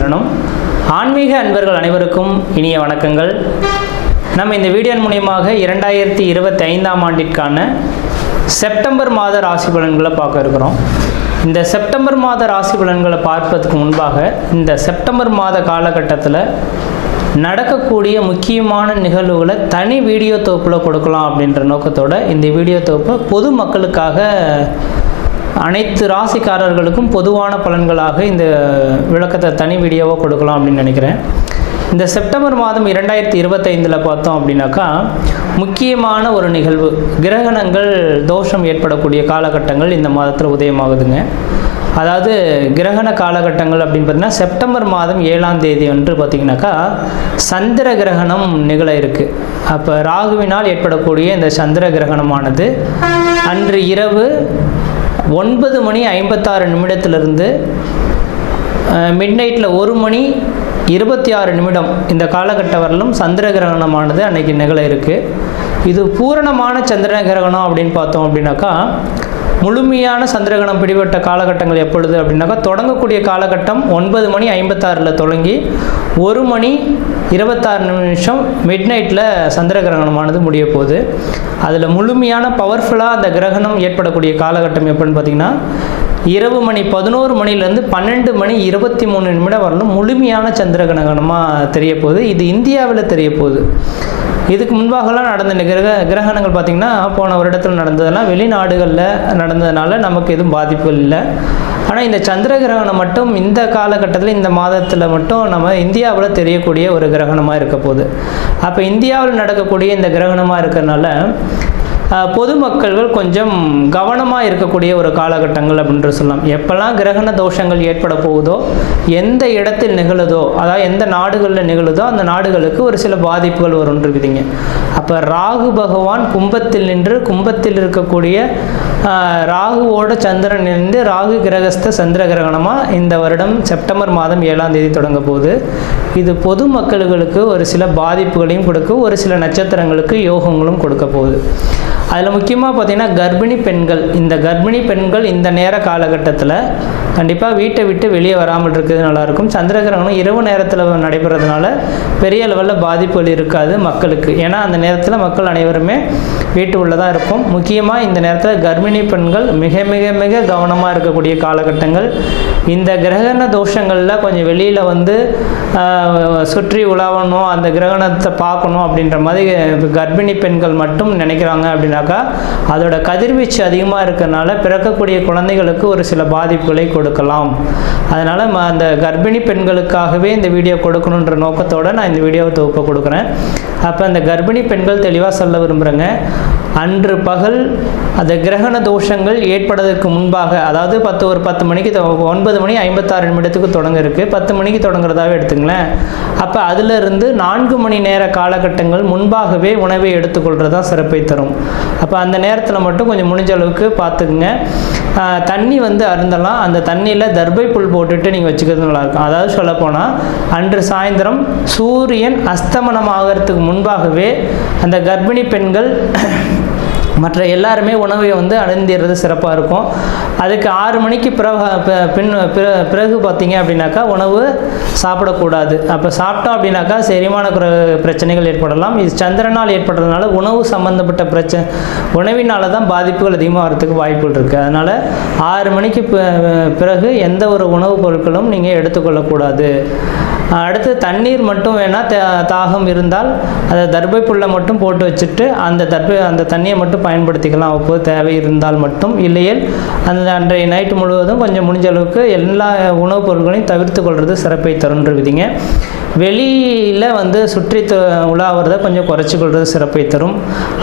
சரணம். ஆன்மீக அன்பர்கள் அனைவருக்கும் இனிய வணக்கங்கள். நம்ம இந்த வீடியோ மூலமாக 2025ஆம் ஆண்டிற்கான செப்டம்பர் மாத ராசி பலன்களை பார்க்க இருக்கிறோம். இந்த செப்டம்பர் மாத ராசி பலன்களை பார்ப்பதற்கு முன்பாக இந்த செப்டம்பர் மாத காலகட்டத்தில் நடக்கக்கூடிய முக்கியமான நிகழ்வுகளை தனி வீடியோ தொகுப்பில் கொடுக்கலாம் அப்படின்ற நோக்கத்தோடு இந்த வீடியோ தொகுப்பை பொது மக்களுக்காக அனைத்து ராசிக்காரர்களுக்கும் பொதுவான பலன்களாக இந்த விளக்கத்தை தனி வீடியோவாக கொடுக்கலாம் அப்படின்னு நினைக்கிறேன். இந்த செப்டம்பர் மாதம் 2025 பார்த்தோம் அப்படின்னாக்கா முக்கியமான ஒரு நிகழ்வு, கிரகணங்கள் தோஷம் ஏற்படக்கூடிய காலகட்டங்கள் இந்த மாதத்தில் உதயமாகுதுங்க. அதாவது கிரகண காலகட்டங்கள் அப்படின்னு பார்த்தீங்கன்னா செப்டம்பர் மாதம் 7ஆம் தேதி அன்று பார்த்திங்கனாக்கா சந்திர கிரகணம் நிகழ இருக்குது. அப்போ ராகுவினால் ஏற்படக்கூடிய இந்த சந்திர கிரகணமானது அன்று இரவு 9 மணி 56 நிமிடத்திலிருந்து மிட்நைட்டில் 1 மணி 26 நிமிடம் இந்த காலகட்ட வரலும் சந்திர கிரகணமானது அன்றைக்கி நிகழ இருக்குது. இது பூரணமான சந்திர கிரகணம் அப்படின்னு பார்த்தோம் அப்படின்னாக்கா முழுமையான சந்திரகிரகணம் பிடிபட்ட காலகட்டங்கள் எப்பொழுது அப்படின்னாக்கா தொடங்கக்கூடிய காலகட்டம் 9 மணி 56 தொடங்கி 1 மணி 26 நிமிஷம் மிட்நைட்டில் சந்திர கிரகணமானது முடிய போகுது. அதில் முழுமையான பவர்ஃபுல்லாக அந்த கிரகணம் ஏற்படக்கூடிய காலகட்டம் எப்படின்னு பார்த்திங்கன்னா இரவு மணி 11 மணிலேருந்து 12 மணி 23 நிமிடம் வரலும் முழுமையான சந்திர கிரகணமாக தெரிய போகுது. இது இந்தியாவில் தெரிய போகுது. இதுக்கு முன்பாகலாம் நடந்த கிரகணங்கள் பார்த்திங்கன்னா போன வருடத்தில் நடந்ததெல்லாம் வெளிநாடுகளில் நடந்ததுனால நமக்கு எதுவும் பாதிப்புகள் இல்லை. ஆனால் இந்த சந்திர கிரகணம் மட்டும் இந்த காலகட்டத்தில் இந்த மாதத்தில் மட்டும் நம்ம இந்தியாவில் தெரியக்கூடிய ஒரு கிரகணமாக இருக்க போகுது. அப்போ இந்தியாவில் நடக்கக்கூடிய இந்த கிரகணமாக இருக்கிறதுனால பொதுமக்கள்கள் கொஞ்சம் கவனமாக இருக்கக்கூடிய ஒரு காலகட்டங்கள் அப்படின்ற சொல்லலாம். எப்போல்லாம் கிரகண தோஷங்கள் ஏற்பட போகுதோ, எந்த இடத்தில் நிகழுதோ, அதாவது எந்த நாடுகளில் நிகழுதோ அந்த நாடுகளுக்கு ஒரு சில பாதிப்புகள் வரும்னு இருக்குதுங்க. அப்போ ராகு பகவான் கும்பத்தில் நின்று கும்பத்தில் இருக்கக்கூடிய ராகுவோட சந்திரன் இருந்து ராகு கிரகஸ்த சந்திர கிரகணமாக இந்த வருடம் செப்டம்பர் மாதம் 7ஆம் தேதி தொடங்க போகுது. இது பொதுமக்களுக்கு ஒரு சில பாதிப்புகளையும் கொடுக்கும், ஒரு சில நட்சத்திரங்களுக்கு யோகங்களும் கொடுக்க போகுது. அதில் முக்கியமாக பார்த்திங்கன்னா கர்ப்பிணி பெண்கள், இந்த கர்ப்பிணி பெண்கள் இந்த நேர காலகட்டத்தில் கண்டிப்பாக வீட்டை விட்டு வெளியே வராமல் இருக்கிறது நல்லாயிருக்கும். சந்திர கிரகணம் இரவு நேரத்தில் நடைபெறதுனால பெரிய லெவலில் பாதிப்புகள் இருக்காது மக்களுக்கு. ஏன்னா அந்த நேரத்தில் மக்கள் அனைவருமே வீட்டு உள்ளதாக இருக்கும். முக்கியமாக இந்த நேரத்தில் கர்ப்பிணி பெண்கள் மிக மிக மிக கவனமாக இருக்கக்கூடிய காலகட்டங்கள். இந்த கிரகண தோஷங்களில் கொஞ்சம் வெளியில் வந்து சுற்றி உலாவணும், அந்த கிரகணத்தை பார்க்கணும் அப்படின்ற மாதிரி கர்ப்பிணி பெண்கள் மட்டும் நினைக்கிறாங்க அப்படின்னாக்கா அதோட கதிர்வீச்சு அதிகமாக இருக்கிறதுனால பிறக்கக்கூடிய குழந்தைகளுக்கு ஒரு சில பாதிப்புகளை கொடுக்கலாம். அதனால் அந்த கர்ப்பிணி பெண்களுக்காகவே இந்த வீடியோ கொடுக்கணுன்ற நோக்கத்தோடு நான் இந்த வீடியோவை தொகுப்பை கொடுக்குறேன். அப்போ அந்த கர்ப்பிணி பெண்கள் தெளிவாக சொல்ல விரும்புகிறேங்க, அன்று பகல் அந்த கிரகண தோஷங்கள் ஏற்படுவதற்கு முன்பாக, அதாவது 10 மணிக்கு 9 மணி 56 நிமிடத்துக்கு தொடங்க இருக்குது, 10 மணிக்கு தொடங்குறதாவே எடுத்துங்களேன். அப்போ அதிலிருந்து 4 மணி நேர காலகட்டங்கள் முன்பாகவே உணவை எடுத்துக்கொள்கிறதா சிறப்பை தரும். அப்போ அந்த நேரத்தில் மட்டும் கொஞ்சம் முடிஞ்ச அளவுக்கு பார்த்துக்குங்க. தண்ணி வந்து அருந்தலாம், அந்த தண்ணியில் தர்பை புல் போட்டுட்டு நீங்கள் வச்சுக்கிறது நல்லாயிருக்கும். அதாவது சொல்லப்போனால் அன்று சாயந்தரம் சூரியன் அஸ்தமனம் ஆகிறதுக்கு முன்பாகவே அந்த கர்ப்பிணி பெண்கள் மற்ற எல்லாருமே உணவை வந்து அருந்திடுறது சிறப்பாக இருக்கும். அதுக்கு 6 மணிக்கு பிறகு பார்த்தீங்க அப்படின்னாக்கா உணவு சாப்பிடக்கூடாது. அப்போ சாப்பிட்டோம் அப்படின்னாக்கா செரிமான பிரச்சனைகள் ஏற்படலாம். இது சந்திரனால் ஏற்படுறதுனால உணவு சம்மந்தப்பட்ட உணவினால தான் பாதிப்புகள் அதிகமாக வரதுக்கு வாய்ப்புகள் இருக்குது. அதனால் 6 மணிக்கு பிறகு எந்த ஒரு உணவுப் பொருட்களும் நீங்கள் எடுத்துக்கொள்ளக்கூடாது. அடுத்து தண்ணீர் மட்டும் வேணால் தாகம் இருந்தால் அதை தர்பை புல்லை மட்டும் போட்டு வச்சுட்டு அந்த தண்ணியை மட்டும் பயன்படுத்திக்கலாம் அப்போது தேவை இருந்தால் மட்டும். இல்லையேல் அந்த அன்றைய நைட்டு முழுவதும் கொஞ்சம் முடிஞ்ச அளவுக்கு எல்லா உணவுப் பொருட்களையும் தவிர்த்து கொள்வது சிறப்பை தருன்ற விதிங்க. வெளியில் வந்து சுற்றி உலாவறதை கொஞ்சம் குறைச்சி கொள்வது சிறப்பை தரும்.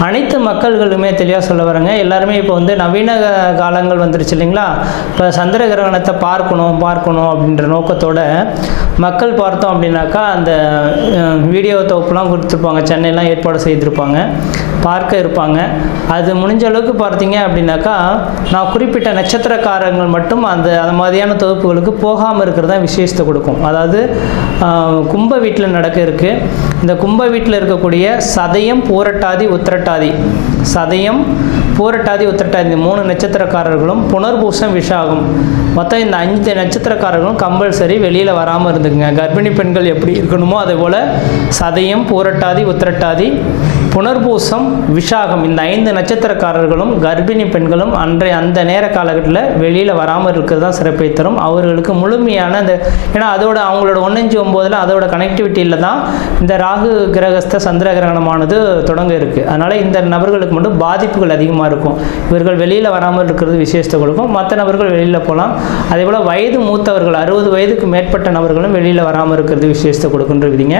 அனைத்து மக்கள்களுமே தெளிவாக சொல்ல வரேங்க. எல்லாருமே இப்போ வந்து நவீன காலங்கள் வந்துருச்சு இல்லைங்களா. இப்போ சந்திர கிரகணத்தை பார்க்கணும் அப்படின்ற நோக்கத்தோட மக்கள் பார்த்தோம் அப்படின்னாக்கா அந்த வீடியோ தொகுப்புலாம் கொடுத்துருப்பாங்க, சென்னையெல்லாம் ஏற்பாடு செய்திருப்பாங்க, பார்க்க இருப்பாங்க. அது முடிஞ்ச அளவுக்கு பார்த்தீங்க அப்படின்னாக்கா நான் குறிப்பிட்ட நட்சத்திரக்காரங்கள் மட்டும் அந்த மாதிரியான தொகுப்புகளுக்கு போகாமல் இருக்கிறது தான் விசேஷத்தை கொடுக்கும். அதாவது கும்ப வீட்டில் நடக்க இருக்குது. இந்த கும்ப வீட்டில் இருக்கக்கூடிய சதயம், பூரட்டாதி, உத்திரட்டாதி சதயம், பூரட்டாதி, உத்திரட்டாதி இந்த 3 நட்சத்திரக்காரர்களும், புனர்பூசம், விஷாகம் மொத்தம் இந்த 5 நட்சத்திரக்காரர்களும் கம்பல்சரி வெளியில் வராமல் இருந்துக்குங்க. கர்ப்பிணி பெண்கள் எப்படி இருக்கணுமோ அதே போல் சதயம், பூரட்டாதி, உத்திரட்டாதி, புனர்பூசம், விஷாகம் இந்த 5 நட்சத்திரக்காரர்களும் கர்ப்பிணி பெண்களும் அந்த நேர காலகட்டத்தில் வெளியில் வராமல் இருக்கிறது தான் சிறப்பை தரும். அவர்களுக்கு முழுமையான அந்த ஏன்னா அதோட அவங்களோட 1-5-9 அதோட கனெக்டிவிட்டியில் தான் இந்த ராகு கிரகஸ்த சந்திர கிரகணமானது தொடங்க இருக்குது. அதனால் இந்த நபர்களுக்கு மட்டும் பாதிப்புகள் அதிகமாக இருக்கும். இவர்கள் வெளியில் வராமல் இருக்கிறது விசேஷத்தை கொடுக்கும். மற்ற நபர்கள் வெளியில் போகலாம். அதே போல் வயது மூத்தவர்கள் 60 வயதுக்கு மேற்பட்ட நபர்களும் வெளியில் வராமல் இருக்கிறது விசேஷத்தை கொடுக்குன்றீங்க.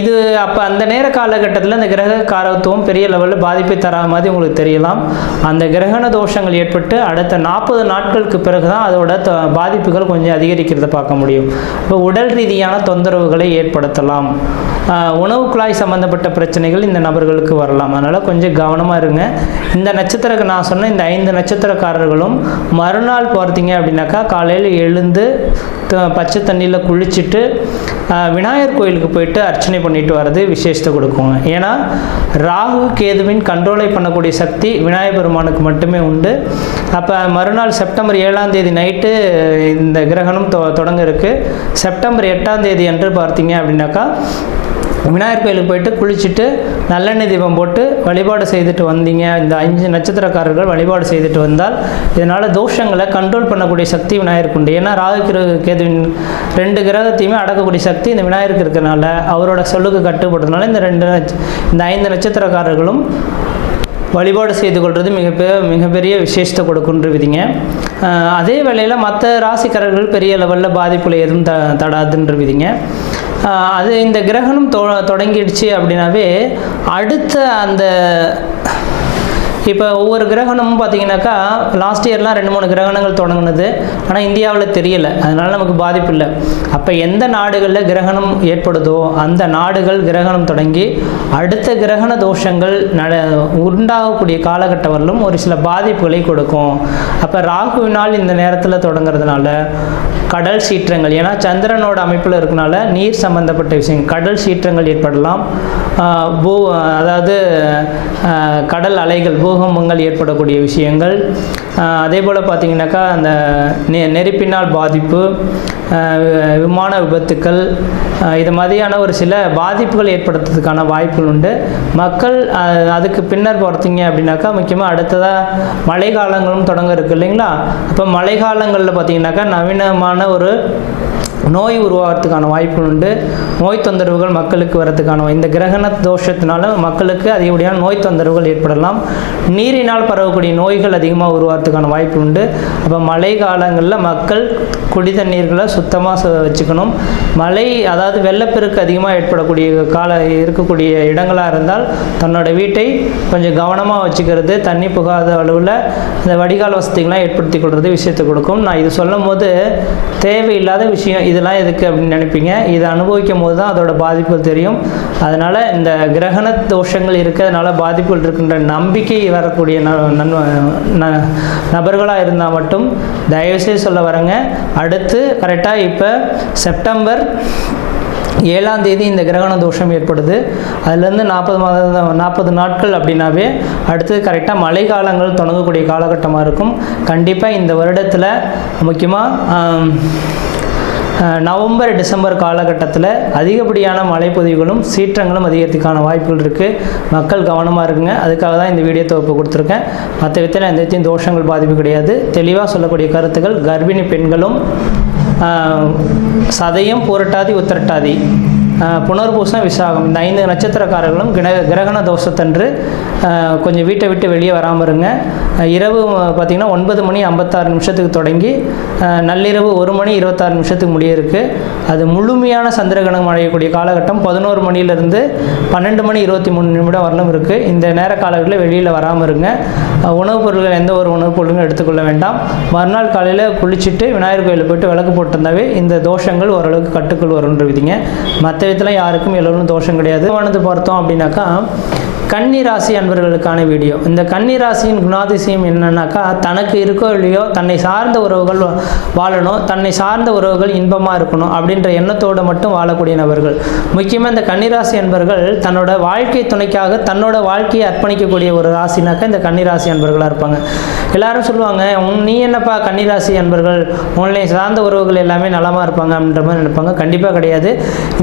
இது அப்போ அந்த நேர காலகட்டத்தில் அந்த கிரக காரகத்துவம் பெரிய லெவலில் பாதிப்பை தராத மாதிரி உங்களுக்கு தெரியலாம். அந்த கிரகண தோஷங்கள் ஏற்பட்டு அடுத்த 40 நாட்களுக்கு பிறகு தான் அதோட பாதிப்புகள் கொஞ்சம் அதிகரிக்கிறத பார்க்க முடியும். இப்போ உடல் ரீதியான தொந்தரவுகளை ஏற்படுத்தலாம். உணவு குழாய் சம்மந்தப்பட்ட பிரச்சனைகள் இந்த நபர்களுக்கு வரலாம். அதனால் கொஞ்சம் கவனமாக இருங்க. இந்த நட்சத்திர நான் சொன்ன இந்த 5 நட்சத்திரக்காரர்களும் மறுநாள் பார்த்தீங்க அப்படின்னாக்கா காலையில் எழுந்து பச்சை தண்ணியில் குளிச்சுட்டு விநாயகர் கோயிலுக்கு போயிட்டு அர்ச்சனை பண்ணிட்டு வர்றது விசேஷத்தை கொடுக்குங்க. ஏன்னா ராகு கேதுவின் கண்ட்ரோலை பண்ணக்கூடிய சக்தி விநாயகர் பெருமானுக்கு மட்டுமே உண்டு. அப்போ மறுநாள் செப்டம்பர் 7ஆம் தேதி நைட்டு இந்த கிரகணம் தொடங்க இருக்குது. செப்டம்பர் 8ஆம் தேதி அன்று பார்த்தீங்க அப்படின்னாக்கா விநாயகர் கோயிலுக்கு போயிட்டு குளிச்சுட்டு நல்லெண்ணெய் தீபம் போட்டு வழிபாடு செய்துட்டு வந்தீங்க. இந்த 5 நட்சத்திரக்காரர்கள் வழிபாடு செய்துட்டு வந்தால் இதனால் தோஷங்களை கண்ட்ரோல் பண்ணக்கூடிய சக்தி விநாயகருக்கு உண்டு. ஏன்னா ராகு கேதுவின் 2 கிரகத்தையுமே அடக்கக்கூடிய சக்தி இந்த விநாயகருக்கு இருக்கிறனால அவரோட சொல்லுக்கு கட்டுப்படுறதுனால இந்த 5 நட்சத்திரக்காரர்களும் வழிபாடு செய்து கொள்வது மிகப்பெரிய விசேஷத்தை கொடுக்குன்றவிதிங்க. அதே வேளையில் மற்ற ராசிக்காரர்கள் பெரிய லெவலில் பாதிப்புல எதுவும் தடாதுன்றவிதிங்க. அது இந்த கிரகணம் தொடங்கிடுச்சு அப்படின்னாவே அடுத்த அந்த இப்போ ஒவ்வொரு கிரகணமும் பார்த்தீங்கன்னாக்கா லாஸ்ட் இயர்லாம் 2-3 கிரகணங்கள் தொடங்கினது. ஆனால் இந்தியாவில் தெரியலை, அதனால் நமக்கு பாதிப்பு இல்லை. அப்போ எந்த நாடுகளில் கிரகணம் ஏற்படுதோ அந்த நாடுகள் கிரகணம் தொடங்கி அடுத்த கிரகண தோஷங்கள் உண்டாகக்கூடிய காலகட்டம் வரலும் ஒரு சில பாதிப்புகளை கொடுக்கும். அப்போ ராகுவினால் இந்த நேரத்தில் தொடங்கிறதுனால கடல் சீற்றங்கள், ஏன்னா சந்திரனோட அமைப்பில் இருக்கனால நீர் சம்பந்தப்பட்ட விஷயங்கள் கடல் சீற்றங்கள் ஏற்படலாம். அதாவது கடல் அலைகள் பூகம்பங்கள் ஏற்படக்கூடிய விஷயங்கள். அதே போல் பார்த்திங்கனாக்கா அந்த நெருப்பினால் பாதிப்பு, விமான விபத்துக்கள், இது மாதிரியான ஒரு சில பாதிப்புகள் ஏற்படுத்துறதுக்கான வாய்ப்புகள் உண்டு. மக்கள் அதுக்கு பின்னர் பார்த்தீங்க அப்படின்னாக்கா முக்கியமாக அடுத்ததாக மழை காலங்களும் தொடங்க இருக்குது இல்லைங்களா. அப்போ மழை காலங்களில் பார்த்திங்கனாக்கா நவீனமான ஒரு நோய் உருவாகிறதுக்கான வாய்ப்புகள் உண்டு. நோய் தொந்தரவுகள் மக்களுக்கு வரதுக்கான இந்த கிரகண தோஷத்தினால மக்களுக்கு அதிகப்படியான நோய் தொந்தரவுகள் ஏற்படலாம். நீரினால் பரவக்கூடிய நோய்கள் அதிகமாக உருவாகிறதுக்கான வாய்ப்பு உண்டு. அப்போ மழை காலங்களில் மக்கள் குடி தண்ணீர்களை சுத்தமாக வச்சுக்கணும். மழை அதாவது வெள்ளப்பெருக்கு அதிகமாக ஏற்படக்கூடிய இருக்கக்கூடிய இடங்களாக இருந்தால் தன்னோட வீட்டை கொஞ்சம் கவனமாக வச்சுக்கிறது, தண்ணி புகாத அளவில் இந்த வடிகால் வசதிகள்லாம் ஏற்படுத்தி கொள்வது விஷயத்தை கொடுக்கும். நான் இது சொல்லும் போது தேவையில்லாத விஷயம் இதெல்லாம் எதுக்கு அப்படின்னு நினைப்பீங்க. இதை அனுபவிக்கும் போது தான் அதோட பாதிப்புகள் தெரியும். அதனால் இந்த கிரகண தோஷங்கள் இருக்கிறதுனால பாதிப்புகள் இருக்கின்ற நம்பிக்கை வரக்கூடிய நபர்களாக இருந்தால் மட்டும் தயவுசெய்து சொல்ல வரேங்க. அடுத்து கரெக்டாக இப்போ செப்டம்பர் 7ஆம் தேதி இந்த கிரகண தோஷம் ஏற்படுது. அதுலேருந்து 40 நாட்கள் அப்படின்னாவே அடுத்து கரெக்டாக மழை காலங்கள் தொடங்கக்கூடிய காலகட்டமாக இருக்கும். கண்டிப்பாக இந்த வருடத்தில் முக்கியமாக நவம்பர் டிசம்பர் காலகட்டத்தில் அதிகப்படியான மழைப்பொழிவுகளும் சீற்றங்களும் அதிகரிக்கிறதுக்கான வாய்ப்புகள் இருக்குது. மக்கள் கவனமாக இருக்குங்க. அதுக்காக தான் இந்த வீடியோ தொகுப்பு கொடுத்துருக்கேன். மற்ற விதத்தில் எந்த தோஷங்கள் பாதிப்பு கிடையாது. தெளிவாக சொல்லக்கூடிய கருத்துக்கள் கர்ப்பிணி பெண்களும் சதயம், பூரட்டாதி, உத்திரட்டாதி, புனர்பூசம், விசாகம் இந்த 5 நட்சத்திரக்காரர்களும் கிரகண தோஷத்தன்று கொஞ்சம் வீட்டை விட்டு வெளியே வராமல் இருங்க. இரவு பார்த்திங்கன்னா 9:56 தொடங்கி நள்ளிரவு 1:26 முடிய இருக்குது. அது முழுமையான சந்திரகிரகணம் அடையக்கூடிய காலகட்டம் 11 மணியிலிருந்து 12:23 வரலும் இருக்குது. இந்த நேர காலங்களில் வெளியில் வராமல் இருங்க. உணவுப் பொருட்கள் எந்த ஒரு உணவுப் பொருட்களும் எடுத்துக்கொள்ள வேண்டாம். மறுநாள் காலையில் குளிச்சுட்டு விநாயகர் கோயிலில் போய்ட்டு விளக்கு போட்டிருந்தாவே இந்த தோஷங்கள் ஓரளவுக்கு கட்டுக்குள் வரும்ன்ற விதிங்க. மற்ற விதத்தில் யாருக்கும் எல்லோரும் தோஷம் கிடையாது. பார்த்தோம் அப்படின்னாக்கா கன்னி ராசி அன்பர்களுக்கான வீடியோ. இந்த கன்னி ராசியின் குணாதிசயம் என்னன்னாக்கா, தனக்கு இருக்கோ இல்லையோ தன்னை சார்ந்த உறவுகள் வாழணும், தன்னை சார்ந்த உறவுகள் இன்பமாக இருக்கணும் அப்படின்ற எண்ணத்தோடு மட்டும் வாழக்கூடிய நபர்கள். முக்கியமாக இந்த கன்னிராசி அன்பர்கள் தன்னோட வாழ்க்கை துணைக்காக தன்னோட வாழ்க்கையை அர்ப்பணிக்கக்கூடிய ஒரு ராசினாக்கா இந்த கன்னிராசி அன்பர்களாக இருப்பாங்க. எல்லாரும் சொல்லுவாங்க, நீ என்னப்பா கன்னிராசி அன்பர்கள், உன்னை சார்ந்த உறவுகள் எல்லாமே நலமாக இருப்பாங்க அப்படின்ற மாதிரி நினைப்பாங்க. கண்டிப்பாக கிடையாது.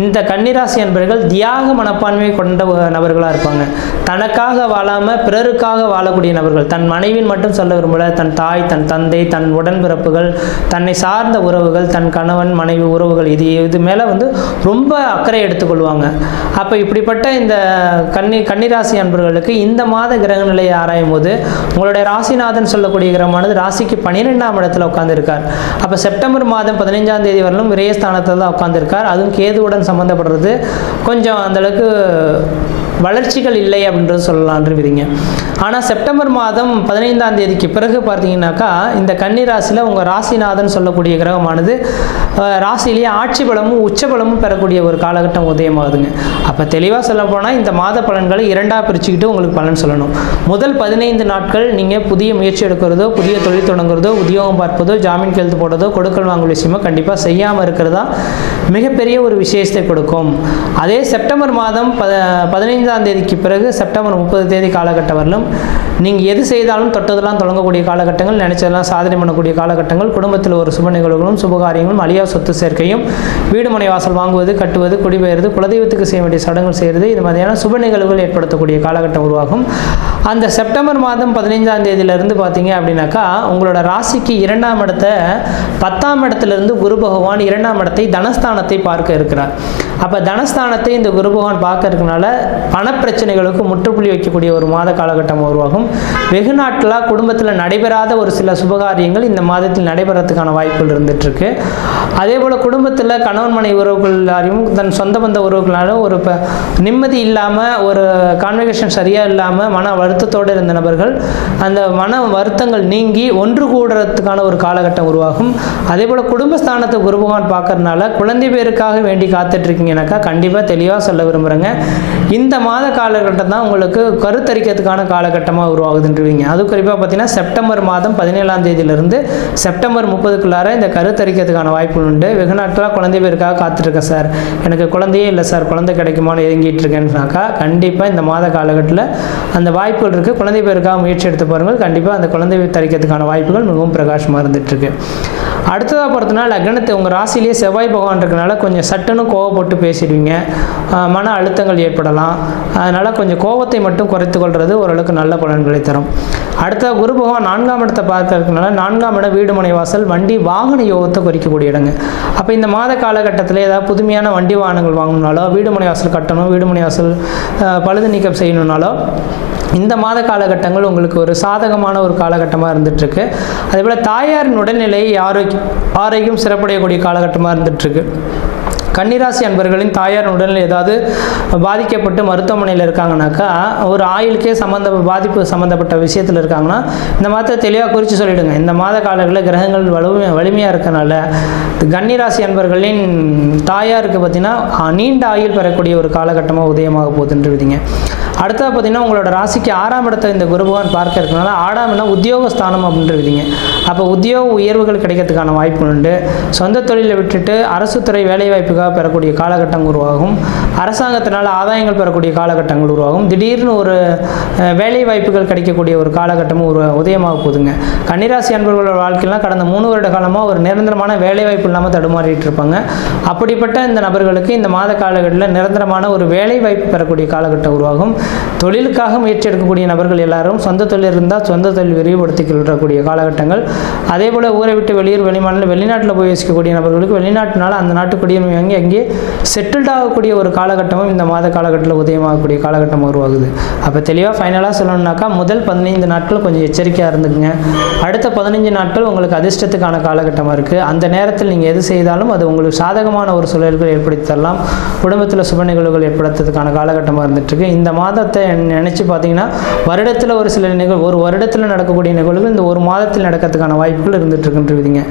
இந்த கன்னிராசி அன்பர்கள் தியாக மனப்பான்மை கொண்ட நபர்களாக இருப்பாங்க. தனக்காக வாழாமல் பிறருக்காக வாழக்கூடிய நபர்கள். தன் மனைவின் மட்டும் சொல்ல விரும்பல, தன் தாய், தன் தந்தை, தன் உடன்பிறப்புகள், தன்னை சார்ந்த உறவுகள், தன் கணவன் மனைவி உறவுகள், இது மேலே ரொம்ப அக்கறை எடுத்துக்கொள்வாங்க. அப்போ இப்படிப்பட்ட இந்த கன்னிராசி அன்பர்களுக்கு இந்த மாத கிரக நிலையை ஆராயும் போது உங்களுடைய ராசிநாதன் சொல்லக்கூடிய கிரகமானது ராசிக்கு 12ஆம் இடத்துல உட்கார்ந்துருக்கார். அப்போ செப்டம்பர் மாதம் 15ஆம் தேதி வரலும் விரயஸ்தானத்தில் தான் உட்கார்ந்துருக்கார். அதுவும் கேதுவுடன் சம்மந்தப்படுறது. கொஞ்சம் அந்தளவுக்கு வளர்ச்சிகள் இல்லை அப்படின்றது சொல்லலான்னு விதிங்க. ஆனால் செப்டம்பர் மாதம் 15ஆம் தேதிக்கு பிறகு பார்த்தீங்கன்னாக்கா இந்த கன்னி ராசியில் உங்கள் ராசிநாதன் சொல்லக்கூடிய கிரகமானது ராசியிலேயே ஆட்சி பலமும் உச்ச பலமும் பெறக்கூடிய ஒரு காலகட்டம் உதயமாகுதுங்க. அப்போ தெளிவாக சொல்ல போனால் இந்த மாத பலன்களை 2ஆக பிரிச்சுக்கிட்டு உங்களுக்கு பலன் சொல்லணும். முதல் 15 நாட்கள் நீங்கள் புதிய முயற்சி எடுக்கிறதோ, புதிய தொழில் தொடங்குறதோ, உத்தியோகம் பார்ப்பதோ, ஜாமீன் கையெழுத்து போடுறதோ, கொடுக்கல் வாங்கல் விஷயமோ கண்டிப்பாக செய்யாமல் இருக்கிறதா மிகப்பெரிய ஒரு விசேஷத்தை கொடுக்கும். அதே செப்டம்பர் மாதம் 15ஆம் தேதிக்கு பிறகு செப்டம்பர் 30 தேதி காலகட்டம் வரலும் நீங்கள் எது செய்தாலும் தொட்டதெல்லாம் தொடங்கக்கூடிய காலகட்டங்கள், நினைச்சதெல்லாம் சாதனை பண்ணக்கூடிய காலகட்டங்கள், குடும்பத்தில் ஒரு சுப நிகழ்வுகளும் சுபகாரியங்களும், அழியா சொத்து சேர்க்கையும், வீடு மனை வாசல் வாங்குவது, கட்டுவது, குடிபெயர்வது, குலதெய்வத்துக்கு செய்ய வேண்டிய சடங்குகள் செய்கிறது, இது மாதிரியான சுப நிகழ்வுகள் ஏற்படுத்தக்கூடிய காலகட்டம் உருவாகும். அந்த செப்டம்பர் மாதம் 15ஆம் தேதியிலிருந்து பார்த்தீங்க அப்படின்னாக்கா உங்களோட ராசிக்கு 2ஆம் இடத்தை 10ஆம் இடத்திலிருந்து குரு பகவான் 2ஆம் இடத்தை தனஸ்தானத்தை பார்க்க இருக்கிறார். அப்போ தனஸ்தானத்தை இந்த குரு பகவான் பார்க்க இருக்கனால பணப்பிரச்சனைகளுக்கு முற்றுப்புள்ளி வைக்கக்கூடிய ஒரு மாத காலகட்டம் உருவாகும். வெகு நாட்களாக குடும்பத்தில் நடைபெறாத ஒரு சில சுபகாரியங்கள் இந்த மாதத்தில் நடைபெறத்துக்கான வாய்ப்புகள் இருந்துகிட்ருக்கு. அதே போல் குடும்பத்தில் கணவன் மனை உறவுகளாரையும் தன் சொந்த பந்த உறவுகளாலும் ஒரு நிம்மதி இல்லாமல், ஒரு கான்வெகேஷன் சரியாக இல்லாமல் மன வருத்தத்தோடு இருந்த நபர்கள் அந்த மன வருத்தங்கள் நீங்கி ஒன்று கூடுறதுக்கான ஒரு காலகட்டம் உருவாகும். அதே போல் குடும்பஸ்தானத்தை குரு பகவான் பார்க்கறதுனால குழந்தை பேருக்காக வேண்டி காத்துட்ருக்கீங்கன்னாக்கா கண்டிப்பாக தெளிவாக சொல்ல விரும்புகிறேங்க, இந்த மாத காலகட்டம் தான் உங்களுக்கு கருத்தரிக்கிறதுக்கான காலகட்டமாக உருவாகுதுன்றீங்க. அது குறிப்பாக பார்த்தீங்கன்னா செப்டம்பர் மாதம் 17ஆம் தேதியிலிருந்து செப்டம்பர் 30க்குள்ளார இந்த கருத்தரிக்கிறதுக்கான வாய்ப்புகள் உண்டு. வெகு நாட்களாக குழந்தை பேருக்காக காத்துட்ருக்கேன் சார், எனக்கு குழந்தையே இல்லை சார், குழந்தை கிடைக்குமான்னு இறங்கிட்டு இருக்கேன்னாக்கா கண்டிப்பாக இந்த மாத காலகட்டத்தில் அந்த வாய்ப்புகள் இருக்குது. குழந்தை பேருக்காக முயற்சி எடுத்து பாருங்கள், கண்டிப்பாக அந்த குழந்தை தரிக்கிறதுக்கான வாய்ப்புகள் மிகவும் பிரகாசமாக இருந்துகிட்ருக்கு. அடுத்ததாக பார்த்தோன்னா லக்னத்தை உங்கள் ராசிலேயே செவ்வாய் பகவான் இருக்கனால கொஞ்சம் சட்டுன்னு கோவப்பட்டு பேசிடுவீங்க, மன அழுத்தங்கள் ஏற்படலாம். அதனால் கொஞ்சம் கோபத்தை மட்டும் குறைத்து கொள்வது ஓரளவுக்கு நல்ல பலன்களை தரும். அடுத்த குரு பகவான் 4ஆம் இடத்தை பார்க்கறதுனால 4ஆம் இடம் வீடு மனை வாசல் வண்டி வாகன யோகத்தை குறிக்கக்கூடிய இடங்க. அப்போ இந்த மாத காலகட்டத்தில் ஏதாவது புதுமையான வண்டி வாகனங்கள் வாங்கணுனாலோ, வீடு மனை வாசல் கட்டணும், வீடு மனை வாசல் பழுது நீக்கம் செய்யணுன்னாலோ இந்த மாத காலகட்டங்கள் உங்களுக்கு ஒரு சாதகமான ஒரு காலகட்டமாக இருந்துகிட்ருக்கு. அதேபோல் தாயாரின் உடல்நிலை ஆரோக்கியம் சிறப்படையக்கூடிய காலகட்டமாக இருந்துகிட்ருக்கு. கன்னிராசி அன்பர்களின் தாயார் உடல்நிலை ஏதாவது பாதிக்கப்பட்டு மருத்துவமனையில் இருக்காங்கனாக்கா, ஒரு ஆயுளுக்கே பாதிப்பு சம்மந்தப்பட்ட விஷயத்தில் இருக்காங்கன்னா இந்த மாதத்தை தெளிவாக குறித்து சொல்லிவிடுங்க. இந்த மாத காலங்களில் கிரகங்கள் வலிமையாக இருக்கனால கன்னிராசி அன்பர்களின் தாயாருக்கு பார்த்திங்கன்னா நீண்ட ஆயுள் பெறக்கூடிய ஒரு காலகட்டமாக உதயமாக போகுதுன்று விதிங்க. அடுத்தது பார்த்திங்கன்னா உங்களோட ராசிக்கு 6ஆம் இடத்தை இந்த குரு பகவான் பார்க்க இருக்கனால 6ஆம் இடம் உத்தியோகஸ்தானம் அப்படின்ற விதிங்க. அப்போ உத்தியோக உயர்வுகள் கிடைக்கிறதுக்கான வாய்ப்பு உண்டு. சொந்த தொழிலை விட்டுட்டு அரசு துறை வேலைவாய்ப்புக்காக பெறக்கூடிய காலகட்டம் உருவாகும். அரசாங்கத்தினால் ஆதாயங்கள் பெறக்கூடிய காலகட்டங்கள் உருவாகும். திடீர்னு ஒரு வேலை வாய்ப்புகள் கிடைக்கக்கூடிய ஒரு காலகட்டமும் உதயமாக போகுதுங்க. கன்னிராசி அன்பர்களோட வாழ்க்கையெல்லாம் கடந்த 3 வருட காலமாக ஒரு நிரந்தரமான வேலை வாய்ப்பு இல்லாமல் தடுமாறிட்டு இருப்பாங்க. அப்படிப்பட்ட இந்த நபர்களுக்கு இந்த மாத காலகட்டத்தில் நிரந்தரமான ஒரு வேலை வாய்ப்பு பெறக்கூடிய காலகட்டம் உருவாகும். தொழிலுக்காக முயற்சி எடுக்கக்கூடிய நபர்கள் எல்லாரும் சொந்த தொழில் இருந்தால் சொந்த தொழில் விரிவுபடுத்திக் கொள்ளக்கூடிய காலகட்டங்கள். அதே போல் ஊரை விட்டு வெளிநாட்டில் போய் யோசிக்கக்கூடிய நபர்களுக்கு வெளிநாட்டினால அந்த நாட்டு குடியுரிமை வாங்கி அங்கேயே செட்டில்ட் ஆகக்கூடிய ஒரு காலகட்டமும் இந்த மாத காலகட்டத்தில் உதயமாகக்கூடிய காலகட்டம் உருவாகுது. அப்போ தெளிவாக ஃபைனலாக சொல்லணும்னாக்கா முதல் 15 நாட்கள் கொஞ்சம் எச்சரிக்கையாக இருந்துக்குங்க. அடுத்த 15 நாட்கள் உங்களுக்கு அதிர்ஷ்டத்துக்கான காலகட்டமாக இருக்குது. அந்த நேரத்தில் நீங்கள் எது செய்தாலும் அது உங்களுக்கு சாதகமான ஒரு சூழல்கள் ஏற்படுத்தி தரலாம். குடும்பத்தில் சுப நிகழ்வுகள் ஏற்படுத்துறதுக்கான காலகட்டமாக இருந்துகிட்ருக்கு. இந்த மாத மாதத்தை நினச்சி பார்த்தீங்கன்னா வருடத்தில் ஒரு சில ஒரு வருடத்தில் நடக்கக்கூடிய நிகழ்வுகள் இந்த ஒரு மாதத்தில் நடக்கிறதுக்கான வாய்ப்புகள் இருந்துகிட்ருக்குன்றீங்க.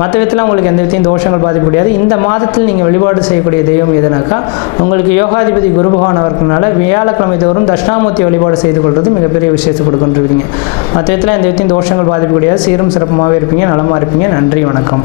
மற்ற விதத்தில் உங்களுக்கு எந்த விதத்தையும் தோஷங்கள் பாதிக்க முடியாது. இந்த மாதத்தில் நீங்கள் வழிபாடு செய்யக்கூடிய தெய்வம் எதுனாக்கா, உங்களுக்கு யோகாதிபதி குரு பகவான் அவர்களால் வியாழக்கிழமை தோறும் தட்சிணாமூர்த்தி வழிபாடு செய்து கொள்வது மிகப்பெரிய விசேஷத்தை கொடுக்குன்றீங்க. மற்ற விதத்தில் எந்த விதத்தையும் தோஷங்கள் பாதிக்க முடியாது. சீரும் சிறப்புமாகவே இருப்பீங்க, நலமாக இருப்பீங்க. நன்றி, வணக்கம்.